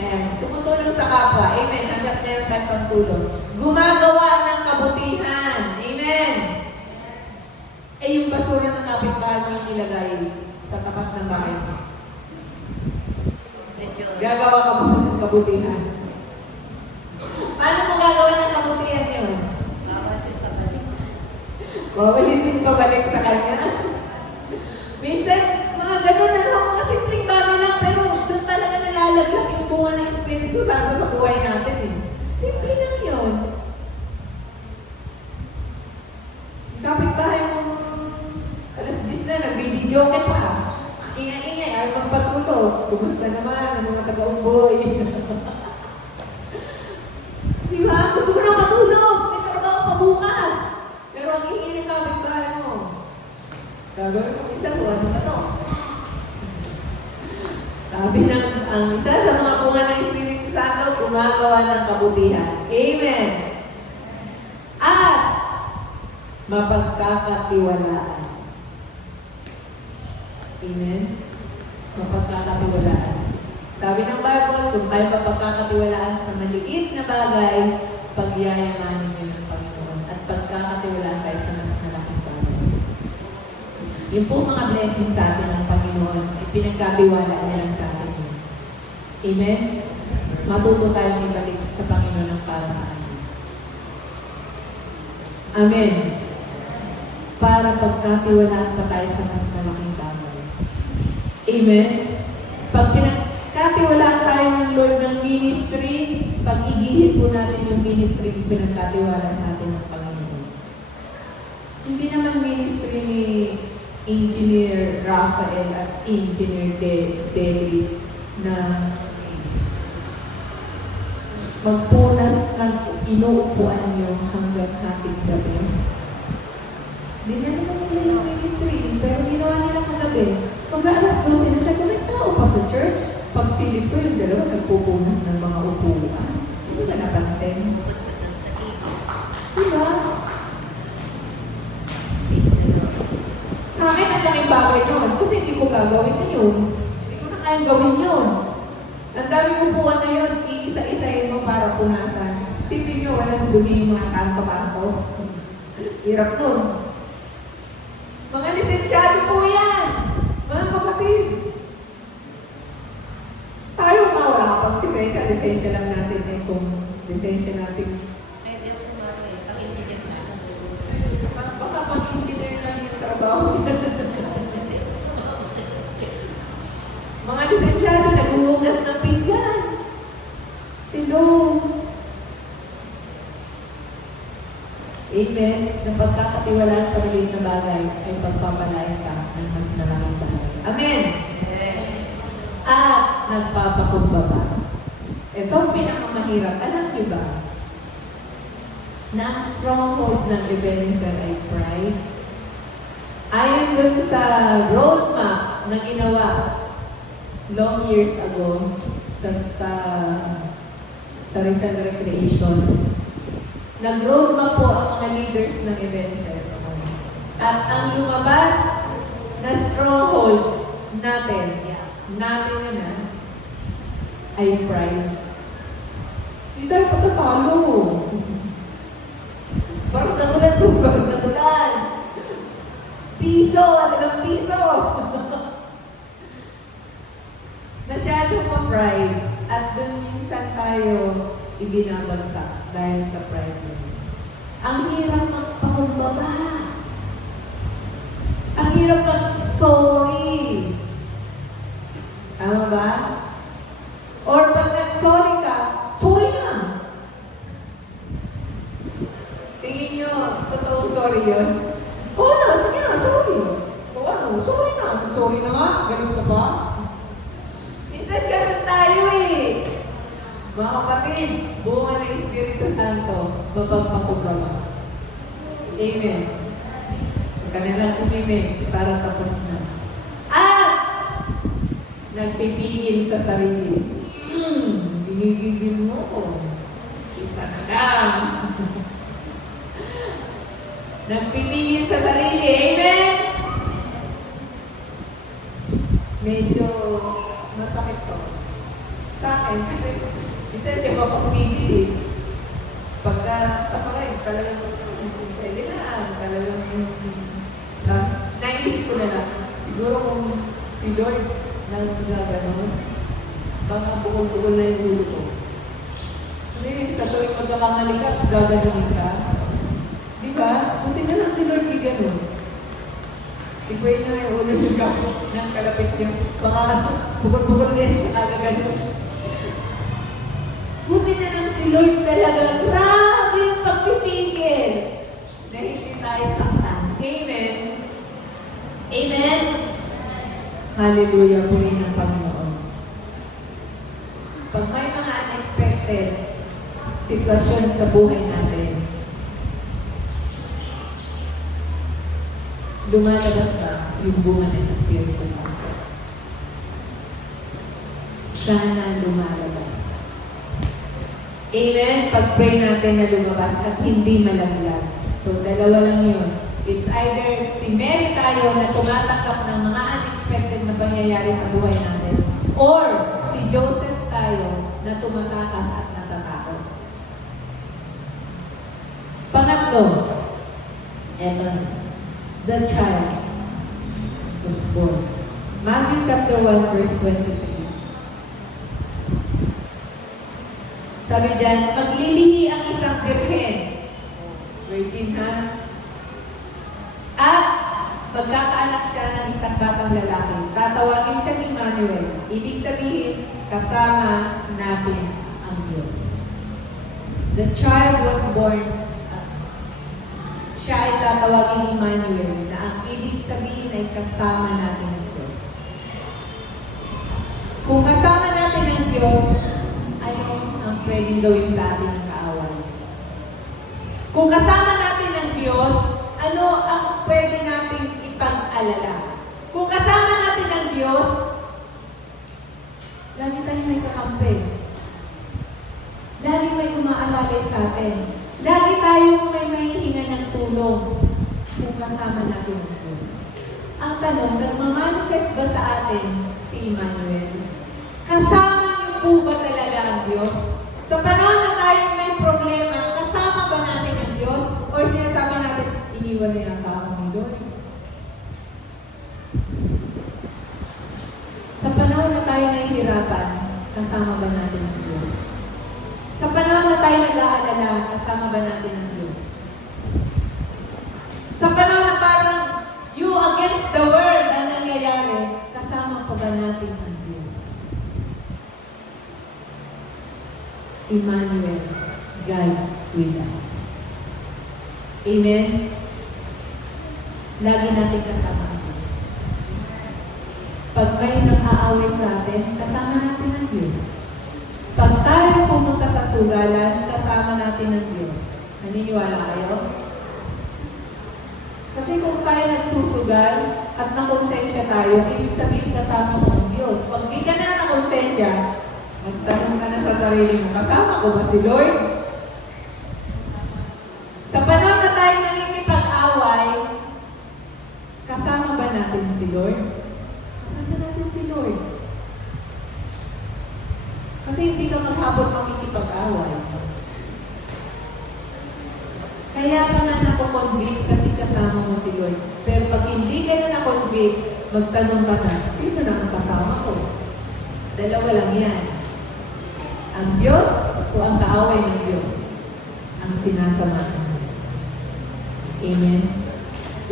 Ayan, tumutulong sa kapwa. Amen. Hanggang meron tayo pang tulong. Gumagawa ng kabutihan. Amen. Eh, yung basura ng kapitbahay mo yung ilagay sa tapat ng bahay mo. Gagawa ka ba ng kabutihan? Paano mo gagawa ng kabutihan yun? Wawalisin pa balik sa kanya. Minsan, mga ganun na lang, mga simpleng bagay lang, pero doon talaga nalalaglag yung bunga ng Espiritu Santo sa buhay natin eh. Simple lang yun. Kapit-bahay mong alas 10 na, nagbibidyo ka pa. Ingay-ingay, ayaw magpatulog. kumusta naman ang mga taga-umboy? Di ba? Gusto mo na matulog, may trabaho pa bukas. Pero ang hihiling ka, biglaan mo. Gagawin mo isa, ano ka to? Sabi ng ang isa sa mga bunga ng Espiritu Santo, gumagawa ng kabutihan. Amen. At mapagkakatiwalaan. Amen. Mapagkakatiwalaan. Sabi ng Bible, kung tayo mapagkakatiwalaan sa maliit na bagay, pagyayamanin niyo ng Panginoon at pagkakatiwalaan tayo sa mas malaking bagay. Yung po mga blessings sa atin ng Panginoon, ipinagkatiwala niya lang sa atin. Amen? Matuto tayo ibalik sa Panginoon ng para sa atin. Amen. Para pagkatiwalaan pa tayo sa mas malaking bagay. Amen? Pag pinagkatiwalaan tayo ng Lord ng ministry, pag-igihin po natin yung ministry yung pinagkatiwala sa atin ng Panginoon. Hindi naman ministry ni Engineer Rafael at Engineer David na magpunas ng inuupuan nyo hanggang hapit gabi. Hindi na naman nila yung ministry, pero ginawa nila kagabi. Pag alas 12 na siya, kung may tao pa sa church, pagsilip ko yung dalawa, nagpupunas ng mga upuan. Hindi ka napansin. Diba? Sa akin, ang laking bagay noon, kasi hindi ko gagawin na yun. Hindi ko na kayang gawin yun. Ang daming upuan na yun, iisa-isayin mo para punasan. Sipin nyo, walang dumi yung mga kanto-kanto. Hirap nun. Mga lisensyado po yan! Mga kapatid! Tayo nga, wala ka pang lisensya. Lisensya lang natin eh kung lisensya natin. Baka pang-engineer lang yung trabaho. Mga lisensyado, nag-uungas ng pinggan. Hello. Amen. Na pagkakatiwalaan sa maliit na bagay ay pagpapalain ka ng mas malaking bagay. Amen. At nagpapakumbaba. Ito ang pinakamahirap. Alam niyo ba na ang stronghold ng Ebenezer ay pride? Ayon dun sa roadmap na ginawa long years ago sa Rizal Recreation, nag-roadmap po ang mga leaders ng Ebenezer. At ang lumabas na stronghold natin na ay pride. Hindi tayo patatalo. Parang nagulan. Piso, talagang piso. Masyado pa pride. At dun minsan tayo ibinabagsak dahil sa pride. Ang hirap magpakumbaba. Ang hirap mag-sorry. Tama ba? Or pag nag-sorry ka, sorry na. Tingin nyo, totoong sorry yun? Oo na, sige na, sorry. O ano, sorry na. Sorry na nga, galing ka ba? Minsan ganun tayo eh. Mga kapatid, bunga ng Espiritu Santo, mapagpakumbaba. Amen. Huwag ka nalang umimik para tapos na. At nagpipigil sa sarili. Binigigil mo ko. Isa na lang. Nagpipigil sa sarili. Amen? Medyo masakit to. Sa akin, kasi minsan hindi mo papumigil eh. Pagka pasakay, talagang pwede na. Talagang naisip ko na lang. Siguro kung si Lord nagaganon, baka bukol-bukol na yung ulo ko. Kasi sa tuwing magkakamali ka, gaganunin ka. Di ba? Kunti na lang si Lord di ganon. Iguay na yung ulo niyo ka ng kalapit niyo. Baka bukol-bukol din sa agaganon. Buti na lang si Lord talaga. Grabe yung pagpipigil. Na hindi tayo saktan. Amen? Amen? Hallelujah, puri ng Panginoon. unexpected sitwasyon sa buhay natin, lumalabas ba yung bunga ng Espiritu Santo? Sana lumalabas. Amen? Pag-pray natin na lumabas at hindi malaglag. So, dalawa lang yun. It's either si Mary tayo na tumatanggap ng mga unexpected na pangyayari sa buhay natin, or si Joseph tayo na tumatakas at natatakot. Pangatlo, eto na. The child was born. Matthew chapter 1 verse 23. Sabi dyan, maglilihi ang isang birhen. Virgin ha? At magkakaanak siya ng isang batang lalaki. Tatawagin siya ni Emmanuel. Ibig sabihin, kasama natin ang Diyos. The child was born. Siya ay tatawagin ni Emmanuel na ang ibig sabihin ay kasama natin ang Diyos. Kung kasama natin ang Diyos, ano ang pwedeng gawin sa ating kaaway? Kung kasama natin ang Diyos, ano ang pwede nating ipag-alala? Kung kasama natin ang Diyos, lagi tayong may kakampi. Lagi may umaalalay sa atin. Lagi tayong may mahihinga ng tulong kung kasama natin ang Diyos. Ang tanong, nagmamanifest ba sa atin si Emmanuel? Kasama niyo po ba talaga ang Diyos? Sa panahon na tayong may problema, kasama ba natin ang Diyos? O sinasabi natin, iniwan na yung tao ni Lord? Sa panahon na tayo nahihirapan, kasama ba natin ang Diyos? Sa panahon na tayo nag-aalala, kasama ba natin ang Diyos? Sa panahon na parang you against the world ang nangyayari, kasama pa ba natin ang Diyos? Emmanuel, God with us. Amen? Lagi natin kasama ang Diyos. Pag may nang-aaway sa atin, kasama natin ang Diyos. Pag tayo pumunta sa sugalan, kasama natin ang Diyos. Naniniwala kayo? Kasi kung tayo nagsusugal at nakonsensya tayo, ibig sabihin kasama mo ang Diyos. Pag di ka na nakonsensya, magtanong ka na sa sarili mo, kasama ko ba si Lord? Sa panahon na tayo nakikipag-away, kasama ba natin si Lord? Kasama natin si Lord. Kasi hindi ka maghapon makikipag-away. Kaya ka na nakukonvict kasi kasama mo si Lord. Pero pag hindi ka na nakonvict, magtanong ka na, sino na ang kasama ko? Dalawa lang yan. Ang Diyos o ang kaaway ng Diyos ang sinasama. Amen?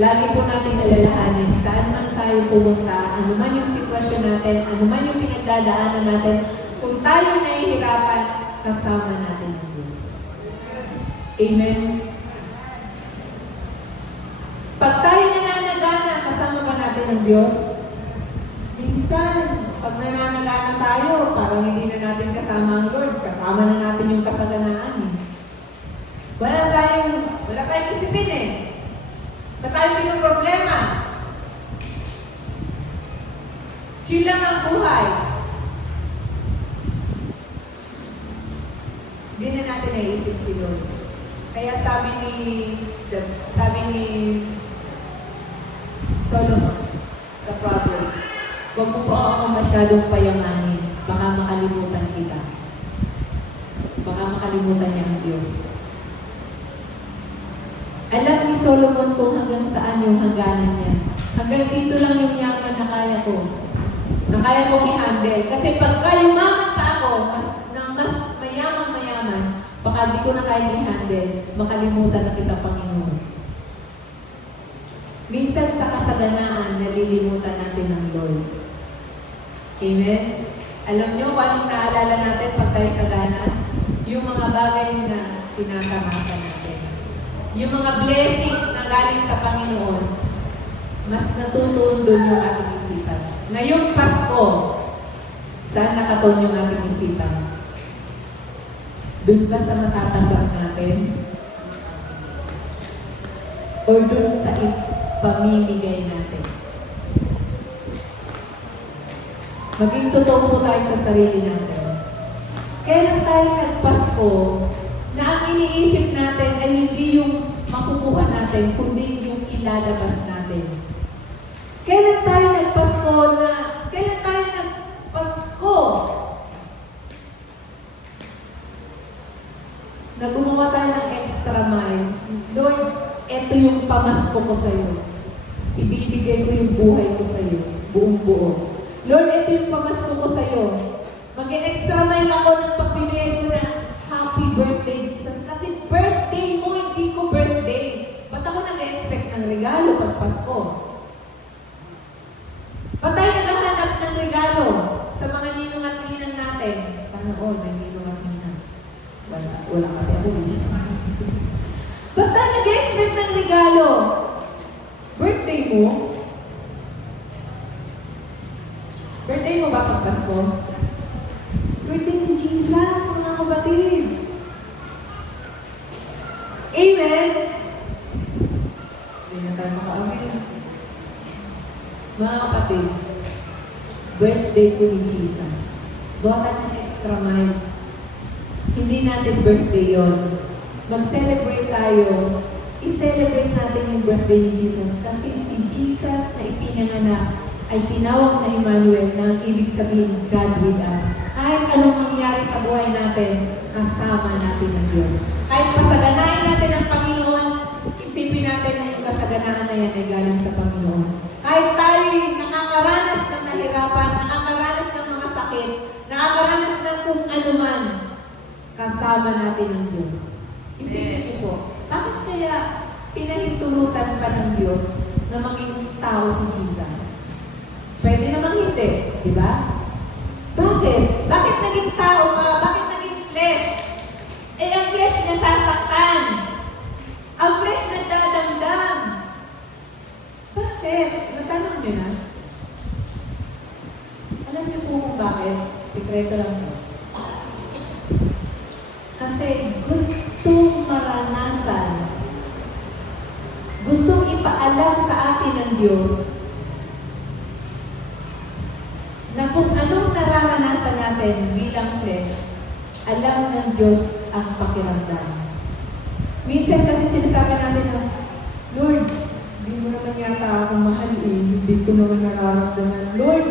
Lagi po natin alalahanin saan man tayo pumunta, ano man yung sitwasyon natin, ano man yung pinagdadaanan natin, kung tayo nahihirapan, kasama natin ang Diyos. Amen? Pag tayo nananagana, kasama ba natin ang Diyos? Minsan, pag nananagana tayo, parang hindi na natin kasama ang Lord. Kasama na natin yung kasaganaan. Wala tayong isipin eh. Wala tayong pinoproblema. Chill lang ang buhay. Hindi na natin naisip si Lord. Kaya sabi ni Solomon sa Proverbs, huwag mo po ako masyadong payamanin, baka makalimutan kita. Baka makalimutan niya ang Diyos. Alam ni Solomon kung hanggang saan yung hangganan niya. Hanggang dito lang yung yaman na kaya ko. Na kaya kong i-handle. Kasi pagka yumaman pa ako, na mas mayaman, baka di ko na kaya i-handle, makalimutan na kita, Panginoon. Minsan sa kasaganaan, nalilimutan natin ang Lord. Amen? Alam niyo kung anong naalala natin pag tayo sagana? Yung mga bagay na tinatamasa natin. Yung mga blessings na galing sa Panginoon, mas natutuon doon yung ating isipan. Ngayong Pasko, saan nakatuon yung ating isipan? Doon ba sa matatanggap natin? Or doon sa ipamimigay natin? Maging totoo po tayo sa sarili natin. Kailan tayo nagpasko na ang iniisip natin ay hindi yung makukuha natin, kundi yung ilalabas natin? Kailan tayo nagpasko na gumawa tayo ng extra mile? Lord, eto yung pamasko ko sa iyo. Ibibigay ko yung buhay ko sa iyo, buong buo. Lord, ito yung pamasko ko sa iyo. Mag-extra mile ako ng pagpili ko na happy birthday, Jesus. Kasi birthday mo, hindi ko birthday. Ba't ako nag-expect ng regalo pag Pasko? Ba't tayo naghahanap ng regalo sa mga ninong at ninang natin? Sana all, may ninong at ninang. Wala kasi ako. Ba't tayo nag-expect ng regalo? Birthday mo? Birthday mo ba pag Pasko? Birthday ni Jesus, mga kapatid. Amen? Hindi na tayo maka-amen. Mga kapatid, birthday ko ni Jesus. Gawa tayo ng extra mile. Hindi natin birthday yon. Mag-celebrate tayo. I-celebrate natin yung birthday ni Jesus. Kasi si Jesus na ipinanganak ay tinawag na Emmanuel na ang ibig sabihin, God with us. Kahit anong mangyari sa buhay natin, kasama natin ang Diyos. Kahit pasaganain natin ang Panginoon, isipin natin na yung kasaganaan na yan ay galing sa Panginoon. Kahit tayo'y nakakaranas ng nahirapan, nakakaranas ng mga sakit, nakakaranas ng kung ano man, kasama natin ang Diyos. Isipin niyo po, bakit kaya pinahintulutan pa ng Diyos na maging tao si Jesus? Pwede namang hindi, di ba? Bakit? Bakit naging tao ka? Bakit naging flesh? Eh, ang flesh nasasaktan. Ang flesh nagdadamdam. Bakit? Natanong nyo na? Alam niyo po kung bakit? Sikreto lang po. Kasi gustong maranasan, gustong ipaalam sa atin ng Diyos na kung anong nararanasan natin bilang flesh, alam ng Diyos ang pakiramdam. Minsan kasi sinasabi natin na, Lord, hindi mo naman yata ako mahal eh, hindi ko naman nararamdaman. Lord,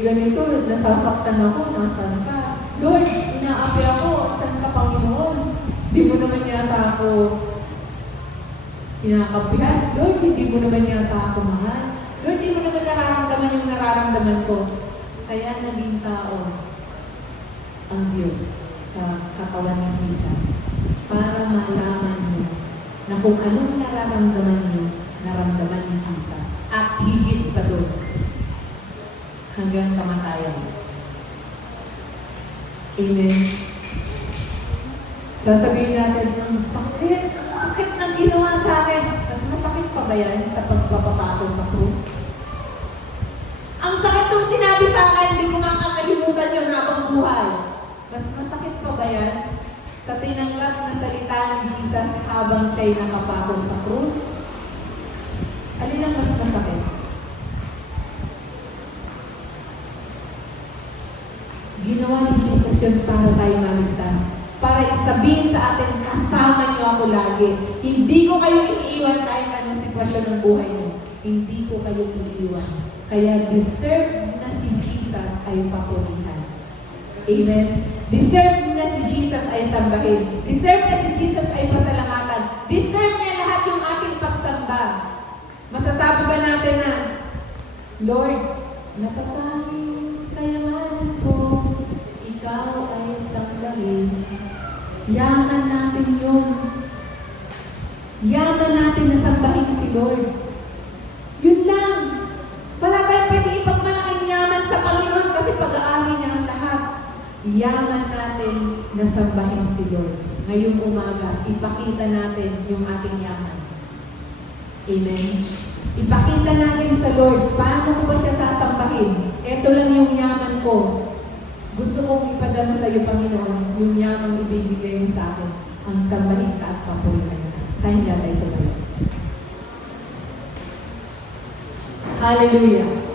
ganito, nasasaktan ako, nasan ka? Lord, inaapi ako, saan ka Panginoon? Hindi mo naman yata ako kinakapihan. Lord, hindi mo naman yata ako mahal. Lord, di mo naman nararamdaman yung nararamdaman ko. Kaya naging tao ang Diyos sa katawan ni Jesus para malaman mo na kung anong nararamdaman niyo, naramdaman ni Jesus. At higit pa doon hanggang kamatayan. Amen. Sasabihin natin, ang sakit ng ginawa sa akin. Mas masakit pa ba yan sa pagpapapato sa krus? Ang sakit nung sinabi sa akin, hindi ko makakalimutan yun habang buhay. Mas masakit pa ba yan sa tinanggap na salita ni Jesus habang siya'y nakapako sa krus? Alin ang mas masakit? Ginawa ni Jesus yun para tayo maligtas. Para isabihin sa atin, kasama niyo ako lagi. Hindi ko kayo iniiwan kahit anong sitwasyon ng buhay mo. Hindi ko kayo iniiwan. Kaya deserve na si Jesus ay papurihan. Amen? Deserve na si Jesus ay sambahin. Deserve na si Jesus ay pasalamatan. Deserve niya lahat yung ating pagsamba. Masasabi ba natin na, Lord, natatanging kayamanan ko, ikaw ay sambahin. Yaman natin yun. Yaman natin na sambahin si Lord. Yun lang. Wala tayong pwede ipagmalaking yaman sa Panginoon kasi pag-aari niya ang lahat. Yaman natin na sambahin si Lord. Ngayong umaga, ipakita natin yung ating yaman. Amen? Ipakita natin sa Lord, paano ko ba siya sasambahin? Ito lang yung yaman ko. Gusto kong ipadama sa iyo, Panginoon, yung yamang ibibigay mo sa akin, ang sambahin ka at papurihan ka. Tayong lalay ko na. Hallelujah.